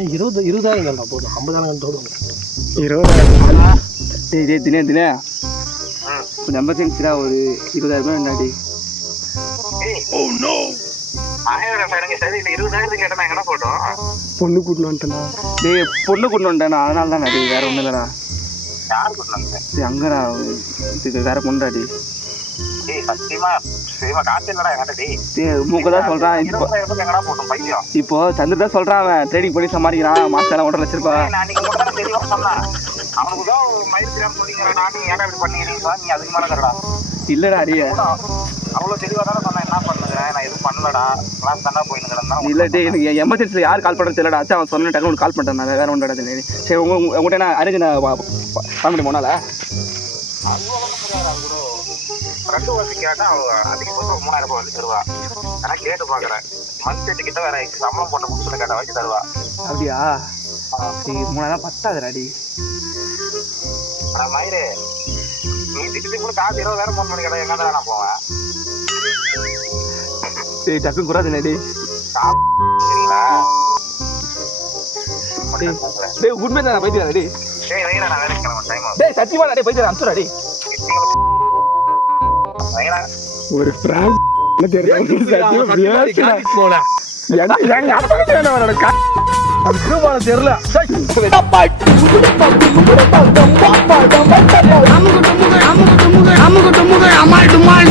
20,000 போதும் 50,000 போதும் 20,000. டேய் தினே கொஞ்சம் எமர்ஜென்சிடா ஒரு 20,000 ரூபாய் இருந்தாடி. பொண்ணு கூட்டின்னு வந்துட்டேன்டா. டேய் பொண்ணு கூட்டின்னு வந்துட்டேன் அதனால தான் டேய், வேற ஒன்றும் இல்லைடா. அங்கடா இது வேற பொண்ணுடாடி. மூக்கதான் சொல்றான் இப்போ சந்திர தான் சொல்றான். அவன் ட்ரேடிங் பண்ணி சமாளிக்கிறான். மாசம் 1.5 லட்சம் ரூபாய். இல்லடா அடிய இல்ல டே எனக்கு எமர்ஜென்சில யார் கால் பண்றது இல்லடா. அச்சா அவன் சொன்ன டக்கு கால் பண்ணிட்டேன். நான் வேற ஒன்றா சரி உங்கள்கிட்ட நான் அரேஞ்ச் பண்ண முடியும் போனால ரெண்டு வருஷம் கேட்டா அதிகபட்சம் 3,000 ரூபாய் வந்து தருவா. ஆனா கேட்டு பாக்குறேன் மந்த் கிட்ட வேற சம்பளம் போட்ட முடிச்சு கேட்டா வச்சு தருவா. அப்படியா? சரி 3,000 பத்தாதுடாடி. ஆனா மயிறு நீ திட்டு கூட காசு 20,000 ஃபோன் பண்ணி கேட்டா எங்க தான் நான் போவேன். சரி டக்கு குறாதுண்ணே டே. சரிங்களா? டேய் உண்மை தான் பைத்தியா டே. டேய் வைடா நான் வேலைக்கு கிளம்புறேன் டைம் ஆகுது. டேய் சத்தியமா டேய் பைத்தியா அனுப்புடா டேய். ஒரு பிராங்க் என்ன தெரியல போடா. எங்க அப்பா என்னோட அது போல தெரியல. அமுகு டுமுகு அமால் டுமால்